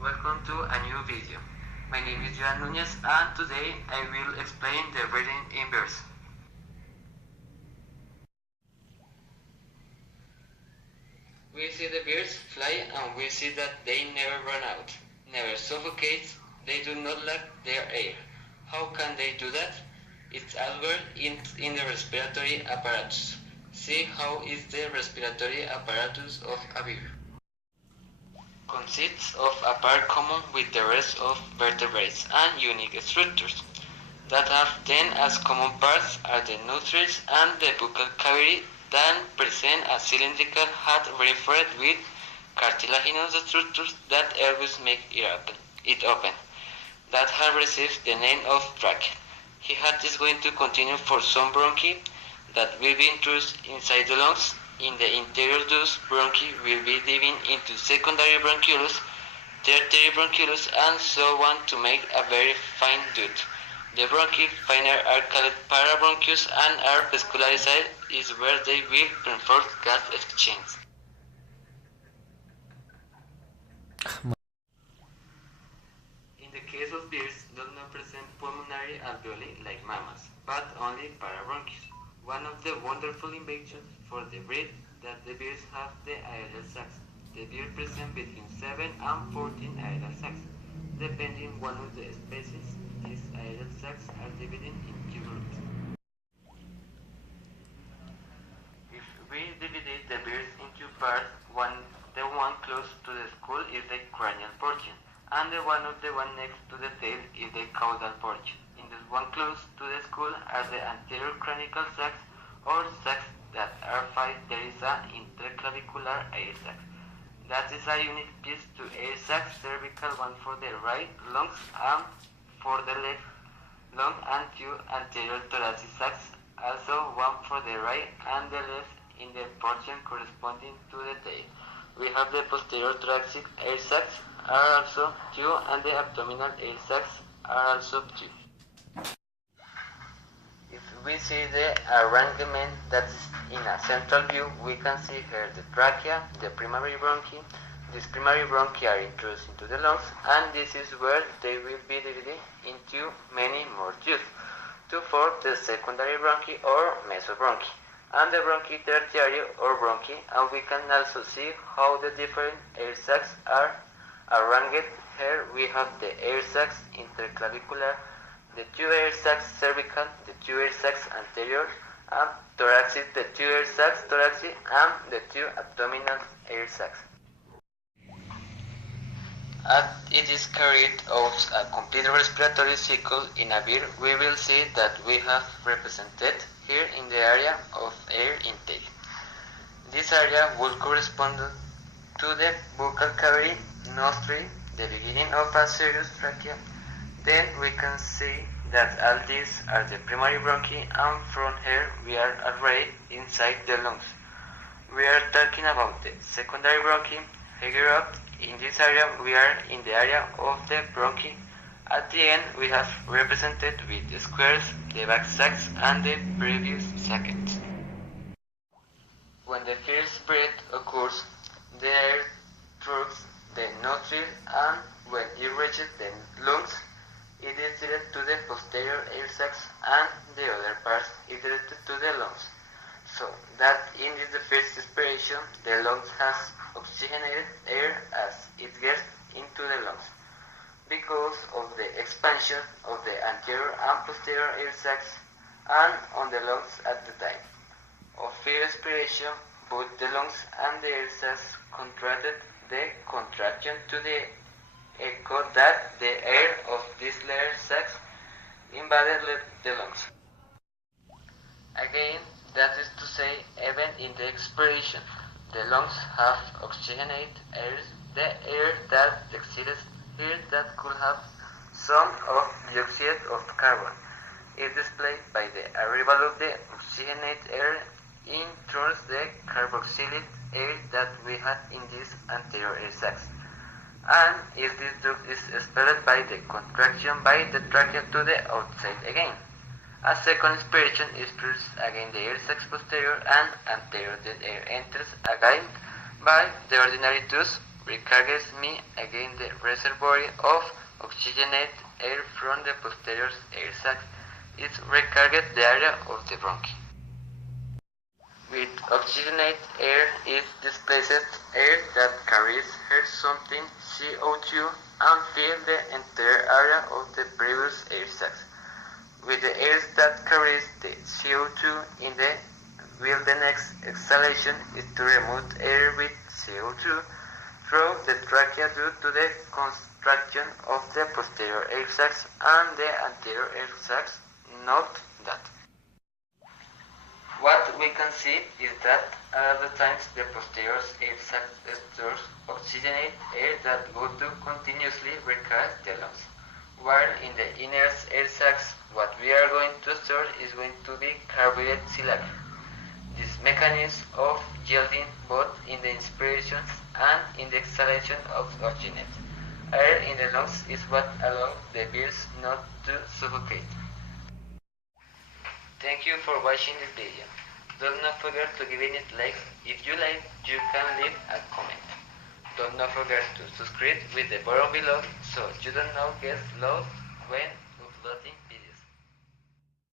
Welcome to a new video. My name is Joan Núñez and today I will explain the breathing in birds. We see the birds fly and we see that they never run out, never suffocate, they do not lack their air. How can they do that? It's elsewhere in the respiratory apparatus. See how is the respiratory apparatus of a bird. Consists of a part common with the rest of vertebrates and unique structures. That have then as common parts are the nostrils and the buccal cavity that present a cylindrical hat reinforced with cartilaginous structures that always make it open. That have received the name of trachea. His hat is going to continue for some bronchi that will be introduced inside the lungs. In the interior, those bronchi will be divided into secondary bronchioles, tertiary bronchioles, and so on to make a very fine duct. The bronchi finer are called parabronchus and are vascularized, is where they will perform gas exchange. In the case of birds, do not present pulmonary alveoli like mammals, but only parabronchus. One of the wonderful inventions for the breed that the birds have the aerial sacs. The bird presents between 7 and 14 aerial sacs. Depending one of the species, these aerial sacs are divided into groups. If we divide the birds into parts, the one close to the skull is the cranial portion, and the one next to the tail is the caudal portion. In the one close to the skull are the anterior cranial sacs, or sacs that are five. There is an interclavicular air sac. That is a unique piece to air sacs, cervical, one for the right lungs and for the left lung, and two anterior thoracic sacs, also one for the right and the left in the portion corresponding to the tail. We have the posterior thoracic air sacs are also two, and the abdominal air sacs are also two. If we see the arrangement that is in a central view, we can see here the trachea, the primary bronchi. These primary bronchi are introduced into the lungs, and this is where they will be divided into many more tubes to form the secondary bronchi or mesobronchi, and the bronchi tertiary or bronchi, and we can also see how the different air sacs are arranged. Here we have the air sacs interclavicular, the two air sacs cervical, the two air sacs anterior, and thoracic, the two air sacs thoracic, and the two abdominal air sacs. As it is carried out a complete respiratory cycle in a bird, we will see that we have represented here in the area of air intake. This area will correspond to the buccal cavity, nostril, the beginning of a serious trachea. Then we can see that all these are the primary bronchi, and from here we are already inside the lungs. We are talking about the secondary bronchi. Higher up in this area we are in the area of the bronchi. At the end we have represented with the squares the back sacs and the previous sacs. When the first breath occurs, the air through the nostril, and when it reaches the lungs, it is directed to the posterior air sacs, and the other part is directed to the lungs. So that in the first respiration, the lungs has oxygenated air as it gets into the lungs, because of the expansion of the anterior and posterior air sacs and on the lungs at the time of free respiration. Both the lungs and the air sacs contracted. The contraction to the echo that the air of these layer sacs invaded the lungs. Again, that is to say, even in the expiration, the lungs have oxygenated air, the air that exists here that could have some of dioxide of carbon is displayed by the arrival of the oxygenated air in towards the carboxylate air that we had in these anterior air sacs. And if this duct is expelled by the contraction by the trachea to the outside again. A second inspiration is produced again the air sacs posterior and anterior. The air enters again by the ordinary tubes recarries me against the reservoir of oxygenated air from the posterior air sac. It recarries the area of the bronchi. With oxygenated air is displaced air that carries here something CO2 and fills the entire area of the previous air sacs. With the air that carries the CO2 in the will the next exhalation is to remove air with CO2 through the trachea due to the contraction of the posterior air sacs and the anterior air sacs. Note that what we can see is that at the times the posterior air sac stores oxygenated air that go to continuously recarry the lungs, while in the inner air sacs what we are going to store is going to be carbureted silica. This mechanism of yielding both in the inspiration and in the exhalation of oxygenated air in the lungs is what allows the bears not to suffocate. Thank you for watching this video. Do not forget to give it a like. If you like, you can leave a comment. Do not forget to subscribe with the button below so you don't get lost when uploading